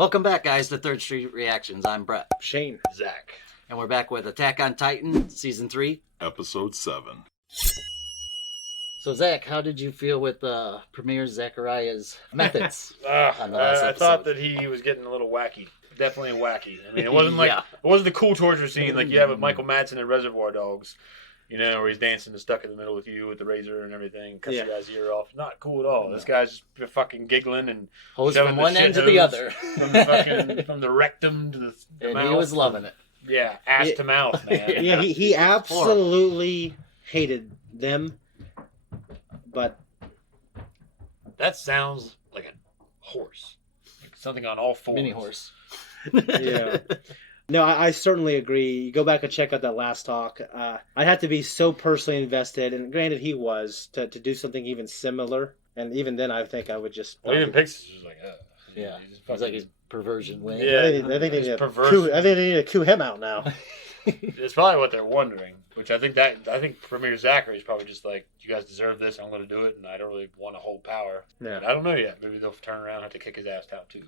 Welcome back, guys, to Third Street Reactions. I'm Brett. Shane. Zach. And we're back with Attack on Titan, Season 3. Episode 7. So, Zach, how did you feel with Premier Zachariah's methods on the last I episode? thought that he was getting a little wacky. Definitely wacky. I mean, it wasn't like it wasn't the cool torture scene like you have with Michael Madsen and Reservoir Dogs, you know, where he's dancing and stuck in the middle with you with the razor and everything, cuts the guy's ear off. Not cool at all. No. This guy's just fucking giggling and hose from one end to the other, from the rectum to the and mouth. He was loving it. Yeah, ass to mouth, man. Yeah, he absolutely hated them. But that sounds like a horse, like something on all fours. Mini horse. Yeah. No, I certainly agree. You go back and check out that last talk. I'd have to be so personally invested, and granted he was, to do something even similar. And even then, I think I would just... Well, even Pixis was like, yeah. It's like his perversion wing. Yeah, I think they need to coup him out now. It's probably what they're wondering, which I think Premier Zachary is probably just like, you guys deserve this, I'm going to do it, and I don't really want to hold power. Yeah. But I don't know yet. Maybe they'll turn around and have to kick his ass out too.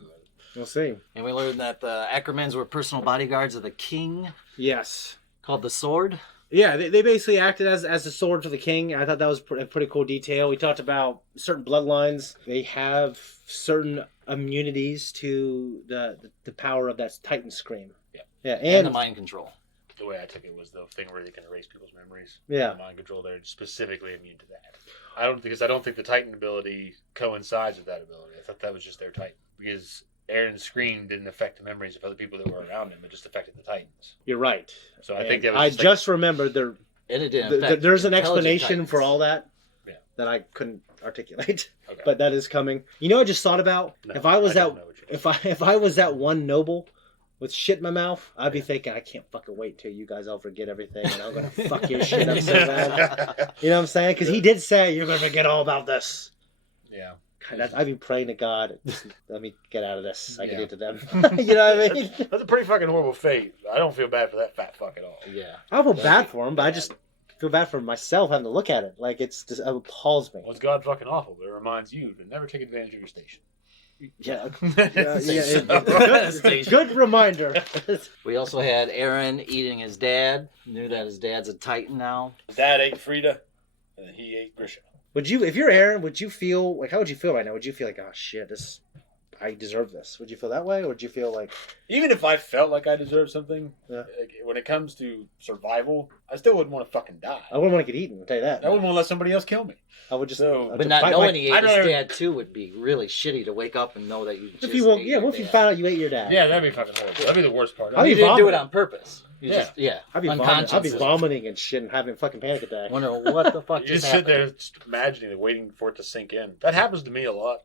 We'll see. And we learned that the Ackermans were personal bodyguards of the king. Yes. Called the Sword. Yeah, they basically acted as the sword for the king. I thought that was a pretty cool detail. We talked about certain bloodlines. They have certain immunities to the power of that Titan scream. Yeah. Yeah, And the mind control. The way I took it was the thing where they can erase people's memories. Yeah. The mind control, they're specifically immune to that. I don't think the Titan ability coincides with that ability. I thought that was just their Titan. Because Eren's scream didn't affect the memories of other people that were around him. It just affected the Titans. You're right. So I think that was I just remembered And it didn't affect there's an intelligent explanation Titans. for all that that I couldn't articulate. Okay. But that is coming. You know what I just thought about? No, if I was if I was that one noble with shit in my mouth, I'd be thinking, I can't fucking wait till you guys all forget everything, and I'm gonna fuck your shit up so bad. You know what I'm saying? Because he did say you're gonna forget all about this. Yeah. I'd be praying to God, let me get out of this. I can do it to them. You know what I mean? That's a pretty fucking horrible fate. I don't feel bad for that fat fuck at all. Yeah. I feel bad for him, but I just feel bad for myself having to look at it. Like, it appalls me. Well, it's God fucking awful, but it reminds you to never take advantage of your station. Yeah. Station. Good reminder. We also had Eren eating his dad. Knew that his dad's a Titan now. Dad ate Frida, and then he ate Grisha. Would you, if you're Eren, would you feel like, how would you feel right now? Would you feel like, oh shit, I deserve this? Would you feel that way, or would you feel like, even if I felt like I deserved something, yeah, like, when it comes to survival, I still wouldn't want to fucking die. I wouldn't want to get eaten. I'll tell you that. I wouldn't want to let somebody else kill me. I would just, but not knowing he ate his dad too would be really shitty to wake up and know that you just if you won't, yeah, what if you found out you ate your dad? Yeah, that'd be fucking horrible. That'd be the worst part. You didn't do it on purpose. I'd be vomiting and shit and having a fucking panic attack. Wonder what the fuck you just sit there just imagining it, waiting for it to sink in. That happens to me a lot.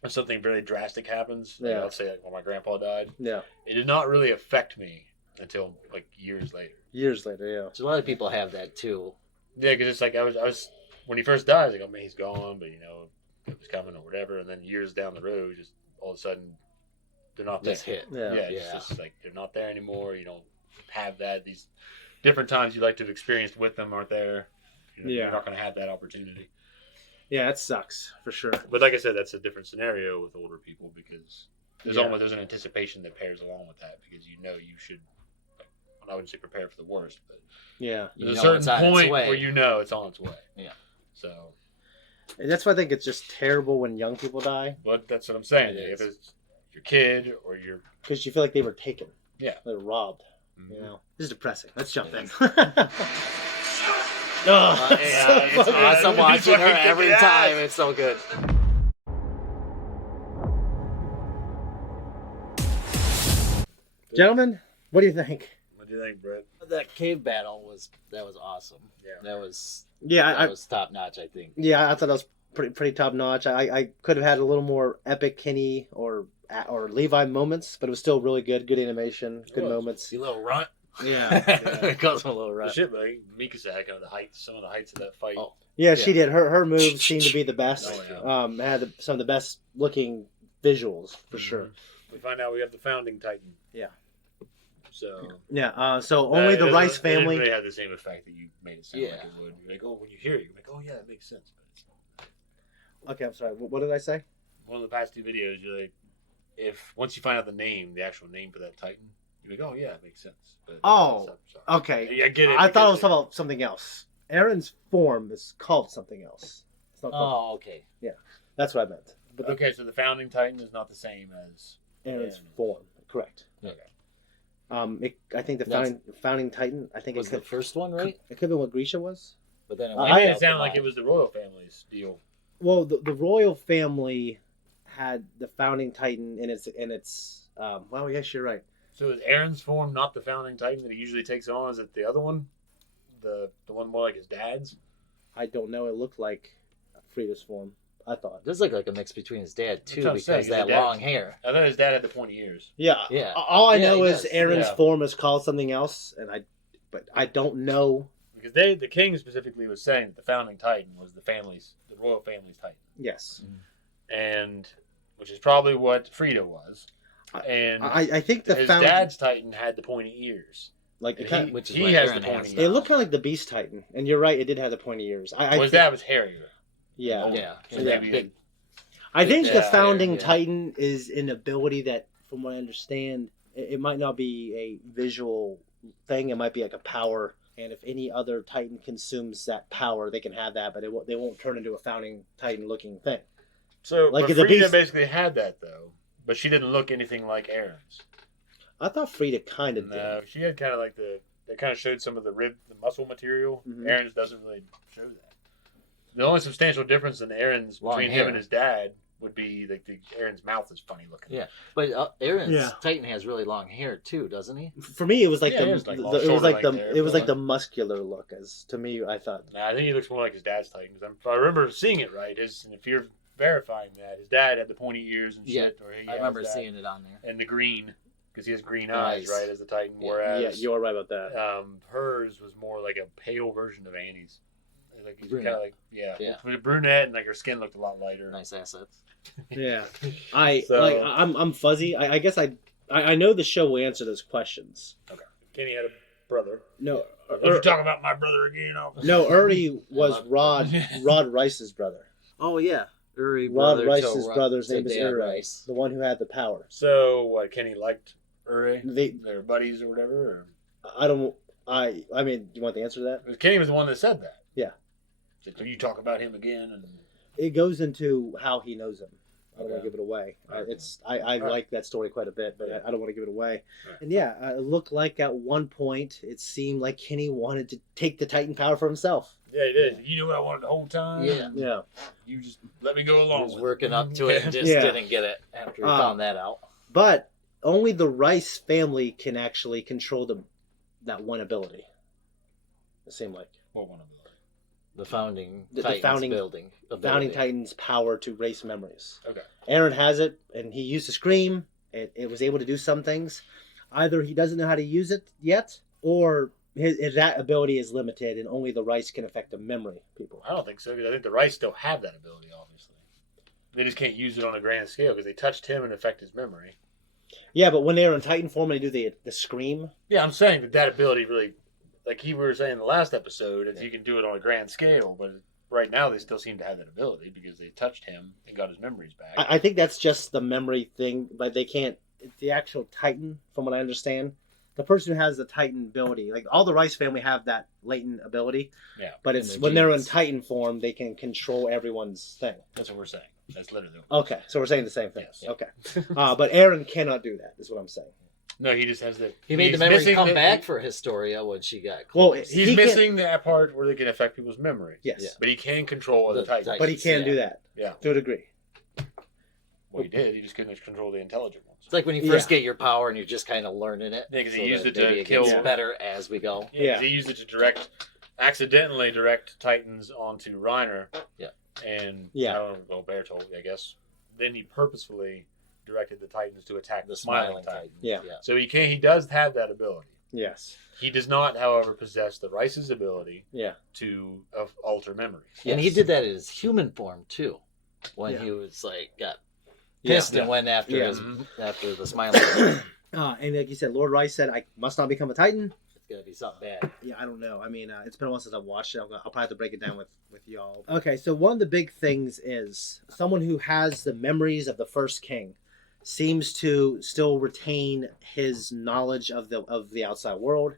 When something very drastic happens, like, let's say like when my grandpa died, it did not really affect me until like years later. Years later, yeah. So a lot of people have that too. Yeah, because it's like I was when he first died, I was like, oh man, he's gone, but you know, it was coming or whatever. And then years down the road, just all of a sudden, they're not there. Just hit. It's just like they're not there anymore. You don't have that. These different times you like to have experienced with them aren't there. You're not going to have that opportunity. Yeah, that sucks for sure. But like I said, that's a different scenario with older people because there's an anticipation that pairs along with that because you know you should. I wouldn't say prepare for the worst, but there's a certain point where you know it's on its way. Yeah. So. And that's why I think it's just terrible when young people die. But that's what I'm saying. If it's your kid or your, because you feel like they were taken. Yeah. They were robbed. Mm-hmm. You know, this is depressing. Let's jump in. It's awesome watching her every time. It's so good. Gentlemen, what do you think? What do you think, Brett? That cave battle was awesome. Yeah. That was top notch, I think. Yeah, I thought that was pretty top notch. I could have had a little more epic Kenny or Levi moments, but it was still really good. Good animation, good moments. A little runt. Yeah, it goes a little runt. Shit, but Mikasa had kind of some of the heights of that fight. Oh. Yeah, she did. Her moves seemed to be the best. Oh, yeah. Had some of the best looking visuals for sure. We find out we have the founding Titan. Yeah. So so only the Rice family. It didn't really have the same effect that you made it sound like it would. You're like, oh, when you hear it, you're like, oh yeah, that makes sense. But it's not. Okay, I'm sorry. What did I say? One of the past two videos, you're like, if once you find out the name, the actual name for that Titan, you're like, oh yeah, it makes sense. But Oh, sorry. okay. Yeah, I get it. I thought it was because about something else. Eren's form is called something else. It's not called, Oh, okay. that's what I meant. But okay, so the founding Titan is not the same as. Eren's Yeah. form, correct. Okay. I think the That's- founding Titan. I think Was it the could. first one right? It could have been what Grisha was. But then it I I went made out it sound the like mouth. it was the royal family's deal. Well, the royal family had the founding Titan in its. Well, yes, you're right. So is Eren's form not the founding Titan that he usually takes on? Is it the other one? The one more like his dad's? I don't know. It looked like Frida's form. I thought. This looked like a mix between his dad too, what I'm because saying, that his dad- long hair. I thought his dad had the pointy ears. Yeah. Yeah. All I Yeah, know he is does. Eren's Yeah. form is called something else, but I don't know. Because the king specifically was saying that the founding Titan was the royal family's Titan. Yes. And which is probably what Frida was. And I think the his founding dad's Titan had the pointy ears. like it, And kind Which is he what has Eren the pointy has ears. now. it looked kind of like the Beast Titan, and you're right. It did have the pointy ears. Well, I his think, dad was hairier. yeah. Yeah. So Yeah. maybe Big. I think the Yeah, founding yeah. Titan is an ability that, from what I understand, it might not be a visual thing. It might be like a power, and if any other Titan consumes that power, they can have that, but they won't turn into a founding Titan looking thing. So Like but the Frida Beast- basically had that though. But she didn't look anything like Eren's. I thought Frida kind of No, did. she had kind of like they kind of showed some of the muscle material. Mhm. Eren's doesn't really show that. The only substantial difference in Eren's Long between hair. him and his dad would be like Eren's mouth is funny looking. Yeah. But Eren's Yeah. Titan has really long hair too, doesn't he? For me, it was like Yeah, it was like long it was like shoulder length hair, it was but like the muscular look. As to me, I thought. Nah, I think he looks more like his dad's Titan. Because I remember seeing it right. And if you're verifying that, his dad had the pointy ears and Yeah, shit. Or he I has remember that. seeing it on there. And the green, because he has green eyes, Nice. right, as the Titan. Yeah. Whereas Yeah, you're right about that. hers was more like a pale version of Annie's. Like kind Brunette. of like Yeah. with a brunette, and like her skin looked a lot lighter. Nice assets. Yeah, So- I'm fuzzy. I guess I know the show will answer those questions. Kenny had a brother. No, Don't you talk about my brother again? no, Uri was love- Rod Rice's brother. Oh yeah. Uri Rod brother Rice's to brother's to name is Dad Uri, Rice. the one who had the power. So what? Kenny liked Uri. They, Their buddies or whatever. I don't. I mean, do you want the answer to that? Or? Kenny was the one that said that. Yeah. So you talk about him again, and It goes into how he knows him. I don't want Okay. to give it away. Okay. I All right. like that story quite a bit, but Yeah. I don't want to give it away. Right. And yeah, it looked like at one point it seemed like Kenny wanted to take the Titan power for himself. yeah, he did. You knew what I wanted the whole time. Yeah. Yeah. You just let me go He along. was with working up to it and just Yeah. didn't get it after he found that out. But only the Rice family can actually control that one ability. It seemed like What one of them? The founding The Titans founding- building. founding ability. Titan's power to erase memories. Okay. Eren has it, and he used to scream. It was able to do some things. Either he doesn't know how to use it yet, or that ability is limited, and only the Rice can affect the memory people. I don't think so, because I think the Rice still have that ability, obviously. They just can't use it on a grand scale because they touched him and affect his memory. Yeah, but when they're in Titan form and they do the scream, Yeah, I'm saying that ability really, like we were saying in the last episode, is you can do it on a grand scale, but right now they still seem to have that ability because they touched him and got his memories back. I think that's just the memory thing, but they can't. The actual Titan, from what I understand, the person who has the Titan ability, like all the Rice family have that latent ability. Yeah. But In it's their when they're in genes. Titan form, they can control everyone's thing. That's what we're saying. That's literally. Okay, so we're saying the same thing. Yes. Okay, but Eren cannot do that. Is what I'm saying. No, he just has the. He made the he's memory missing come the- back for Historia when she got Well, close. He's He can't- missing that part where they can affect people's memory. Yes, Yeah. But he can control other The Titans. Titans. but he can Yeah. do that. Yeah. To a degree. Well, he did. He just couldn't control the intelligent ones. It's like when you first Yeah. get your power and you're just kind of learning it. Yeah, 'cause he so used that it to maybe kill- gets better as we go. Yeah, 'cause Yeah. he used it to accidentally direct Titans onto Reiner. Yeah. And Yeah. I don't know, Bertolt, I guess. Then he purposefully directed the Titans to attack The Smiling smiling Titan. Titan. Yeah. So he does have that ability. Yes. He does not, however, possess the Rice's ability Yeah. to alter memories. And he did that in his human form too, when Yeah. he was like got Yeah. pissed and went after Yeah. his after the smiling. Titan. And like you said, Lord Rice said, "I must not become a Titan." It's gonna be something bad. Yeah, I don't know. I mean, it's been a while since I've watched it. I'll probably have to break it down with y'all. Okay, so one of the big things is someone who has the memories of the first king seems to still retain his knowledge of the outside world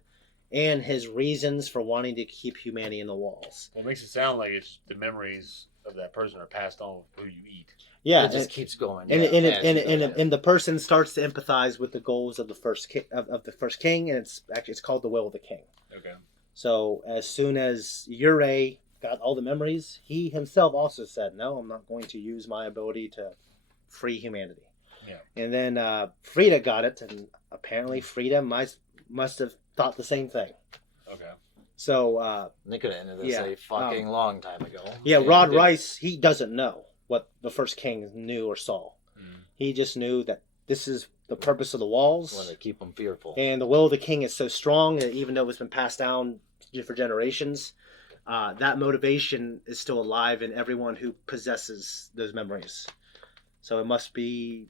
and his reasons for wanting to keep humanity in the walls. Well, it makes it sound like it's the memories of that person are passed on with who you eat. Yeah, it just keeps going. And the person starts to empathize with the goals of the first king, and it's called the will of the king. Okay. So as soon as Eren got all the memories, he himself also said, "No, I'm not going to use my ability to free humanity." Yeah. And then Frida got it, and apparently Frida must have thought the same thing. Okay. So they could have ended this a fucking long time ago. Yeah, Rod Rice, he doesn't know what the first king knew or saw. He just knew that this is the purpose of the walls. Well, they keep them fearful. And the will of the king is so strong that even though it's been passed down for generations, that motivation is still alive in everyone who possesses those memories. So it must be...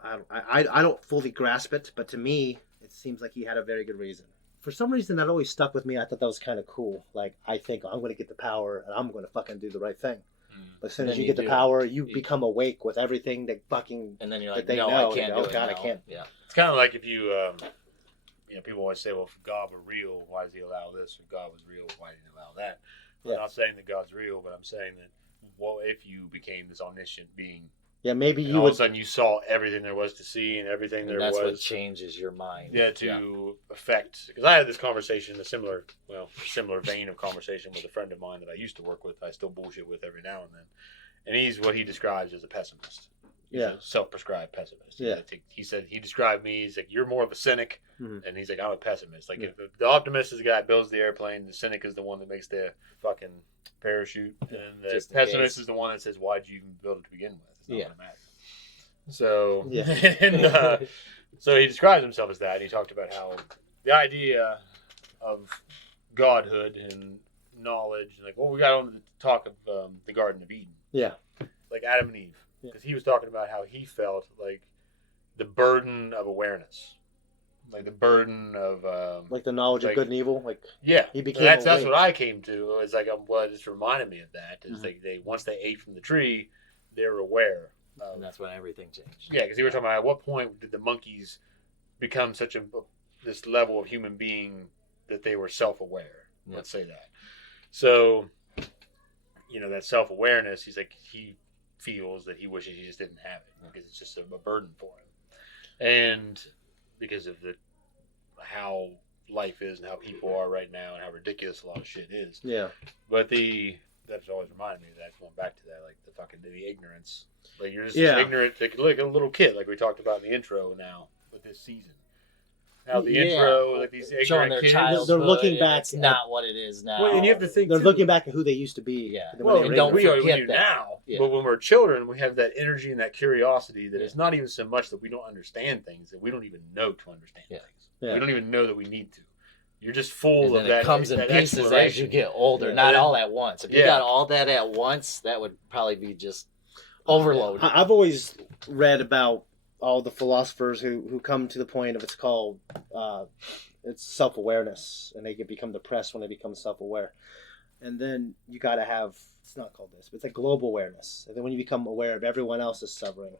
I don't fully grasp it, but to me, it seems like he had a very good reason. For some reason, that always stuck with me. I thought that was kind of cool. Like, I think I'm going to get the power, and I'm going to fucking do the right thing. But as soon as you get the power, you become awake with everything that fucking... And then you're like, they no, know. I can't do it God, now. I can't. Yeah. It's kind of like if you, people always say, well, if God were real, why does he allow this? If God was real, why didn't he allow that? I'm not saying that God's real, but I'm saying that, well, if you became this omniscient being... Yeah, maybe and you all would... of a sudden you saw everything there was to see and everything And there that's was. what changes your mind. Yeah, to affect... Because I had this conversation, a similar vein of conversation with a friend of mine that I used to work with. I still bullshit with every now and then. And he's what he describes as a pessimist. He's a self-prescribed pessimist. Yeah. He said, he described me, he's like, you're more of a cynic. Mm-hmm. And he's like, I'm a pessimist. Like, if the optimist is the guy that builds the airplane, the cynic is the one that makes the fucking parachute. And the pessimist is the one that says, why'd you even build it to begin with? It's not gonna matter. So, so he describes himself as that. And he talked about how the idea of godhood and knowledge, and like, well, we got on to talk of the Garden of Eden. Yeah. Like Adam and Eve. Because he was talking about how he felt like the burden of awareness. Like the burden of... like the knowledge of good and evil? He became that's what I came to. It's like, it just reminded me of that. It's like once they ate from the tree, they were aware. And that's when everything changed. Yeah, because he was talking about at what point did the monkeys become this level of human being that they were self-aware. Yep. Let's say that. So, that self-awareness, he's like, he feels that he wishes he just didn't have it because it's just a burden for him. And because of how life is and how people are right now and how ridiculous a lot of shit is. Yeah. But that's always reminded me of that, going back to that, like the ignorance. Like you're just ignorant, like a little kid, like we talked about in the intro now with this season. Now the intro, like these ignorant kids, they're looking back. It's not what it is now. Well, and you have to think they're looking back at who they used to be. Yeah. Well, and don't we forget do that. now. Yeah. But when we're children, we have that energy and that curiosity that it's not even so much that we don't understand things, that we don't even know to understand things. Yeah. We don't even know that we need to. You're just full of and that. It comes in that pieces as exploration. you get older, not all at once. If you got all that at once, that would probably be just overload. I've always read about all the philosophers who come to the point of it's self-awareness, and they can become depressed when they become self-aware. And then you got to have, it's not called this, but it's like global awareness. And then when you become aware of everyone else's suffering,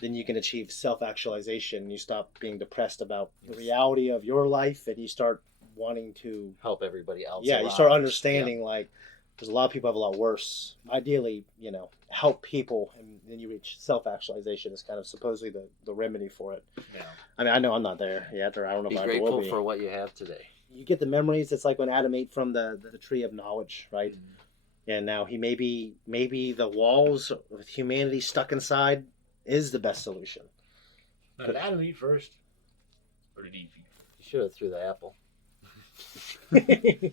then you can achieve self-actualization. You stop being depressed about the reality of your life, and you start wanting to help everybody else. Yeah, you start understanding like there's a lot of people have a lot worse. Ideally, help people, and then you reach self-actualization is kind of supposedly the remedy for it. Yeah. I mean, I know I'm not there yet, or I don't know if I will be. Be grateful for what you have today. You get the memories. It's like when Adam ate from the tree of knowledge, right? Mm-hmm. And now he maybe the walls with humanity stuck inside is the best solution. Now, did Adam eat first, or did Eve eat? You should have threw the apple. I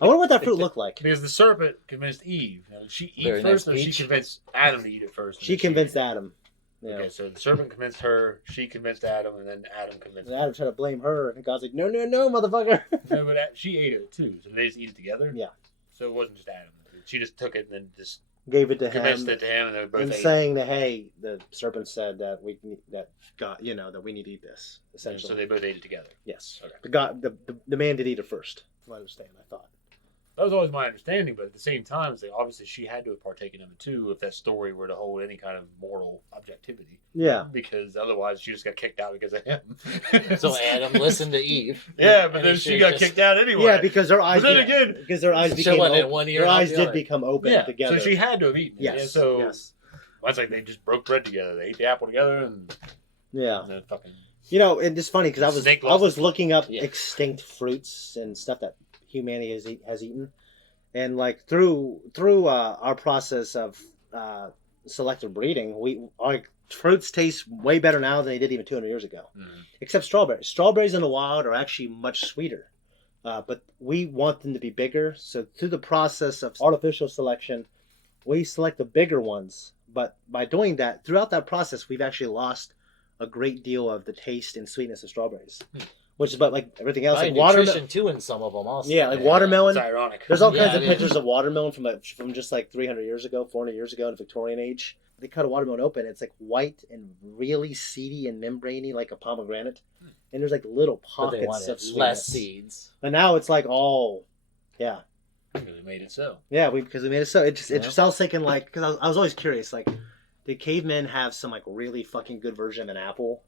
wonder what that fruit looked like. Because the serpent convinced Eve. Now, did she eat first, or she convinced Adam to eat it first? She convinced Adam. Yeah. Okay, so the serpent convinced her, she convinced Adam, and then Adam convinced her. Adam tried to blame her, and God's like, no, motherfucker. No, but she ate it too, so they just eat it together? Yeah. So it wasn't just Adam. She just took it and then just gave it to him. Convinced it to him, and they both ate saying that, hey, the serpent said that God, that we need to eat this, essentially. So they both ate it together? Yes. Okay. The man did eat it first, from what I understand, I thought. That was always my understanding, but at the same time, it's like obviously she had to have partaken of it too if that story were to hold any kind of moral objectivity. Yeah. Because otherwise she just got kicked out because of him. So Adam listened to Eve. Yeah, but then she got kicked out anyway. Yeah, because her eyes. But then again, because their eyes became open. Their eyes did become open together. So she had to have eaten it. Yes. And so yes. it's like they just broke bread together. They ate the apple together and then fucking. You know, and it's funny because I was looking up extinct fruits and stuff that humanity has eaten, and like through our process of selective breeding, our fruits taste way better now than they did even 200 years ago. Mm-hmm. Except strawberries. Strawberries in the wild are actually much sweeter, but we want them to be bigger. So through the process of artificial selection, we select the bigger ones. But by doing that, throughout that process, we've actually lost a great deal of the taste and sweetness of strawberries. Which is about like everything else, like watermelon too in some of them also. Yeah, like watermelon. It's ironic. There's all kinds of pictures of watermelon from just like 300 years ago, 400 years ago in the Victorian age. They cut a watermelon open. It's like white and really seedy and membraney, like a pomegranate. And there's like little pockets of sweetness. Less seeds. But now it's like all, Because we made it so. Yeah, because we made it so. It just I was thinking like, because I was always curious, like, did cavemen have some like really fucking good version of an apple?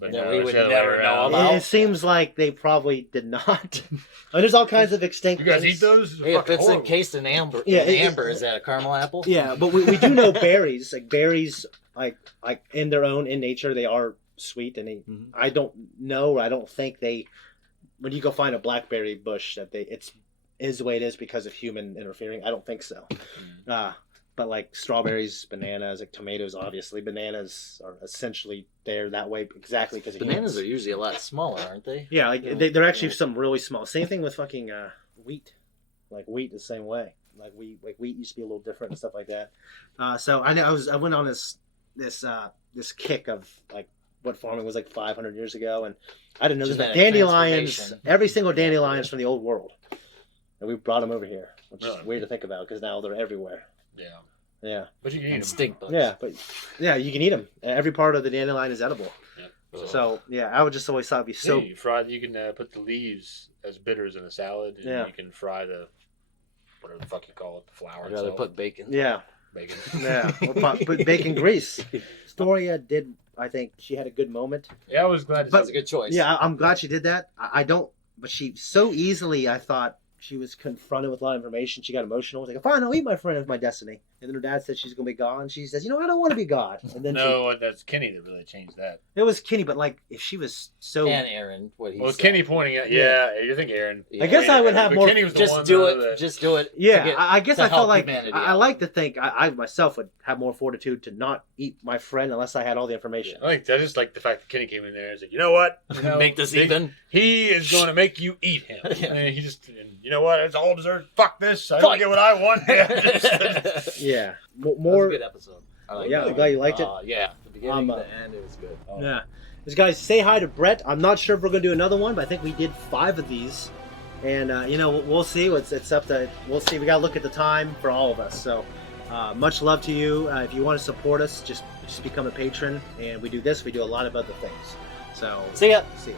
But no, we would never know about. It seems like they probably did not. I mean, there's all kinds of extinct. You guys eat those? Hey, if it's encased in amber, is that a caramel apple? Yeah, but we do know berries. Like berries, like in their own in nature, they are sweet, and I don't know. I don't think they. When you go find a blackberry bush, that it's is the way it is because of human interfering. I don't think so. But like strawberries, bananas, like tomatoes, obviously. Bananas are essentially there that way exactly because bananas are usually a lot smaller, aren't they? Yeah, like they're actually some really small. Same thing with fucking wheat. Like wheat the same way. Like wheat used to be a little different and stuff like that. So I went on this kick of like what farming was like 500 years ago, and I didn't know there's dandelions. Every single dandelion is from the old world, and we brought them over here, which is weird to think about because now they're everywhere. Yeah. But you can eat them. Stink bugs. Yeah, you can eat them. Every part of the dandelion is edible. Yep. So, I would just always thought it'd be so... you can put the leaves as bitters in a salad, and you can fry the, whatever the fuck you call it, the flour. I'd rather put bacon. Yeah. Bacon. Yeah. Put bacon grease. Storia did, I think, she had a good moment. Yeah, I was glad. That's a good choice. Yeah, I'm glad she did that. I don't... But she so easily, I thought... She was confronted with a lot of information. She got emotional. She was like, fine, I'll eat my friend as my destiny. And then her dad said she's going to be God. She says, I don't want to be God. And then that's Kenny that really changed that. It was Kenny, but like, if she was so... And Eren, what he said. Kenny pointing at... you think Eren. Yeah. I guess I would have more... Kenny was the just one do it. Just do it. Yeah, I guess I felt like... I like to think I myself would have more fortitude to not eat my friend unless I had all the information. I just like the fact that Kenny came in there and said, you know what? Make this even. He is going to make you eat him. And he just... You know what? It's all dessert. Fuck this. I don't get what I want. Yeah. More. That was a good episode. I'm glad you liked it. Yeah. The beginning to the end, it was good. Yeah. Guys, say hi to Brett. I'm not sure if we're going to do another one, but I think we did 5 of these. And, we'll see. It's up to... We'll see. We got to look at the time for all of us. So, much love to you. If you want to support us, just become a patron. And we do this. We do a lot of other things. So... See ya. See ya.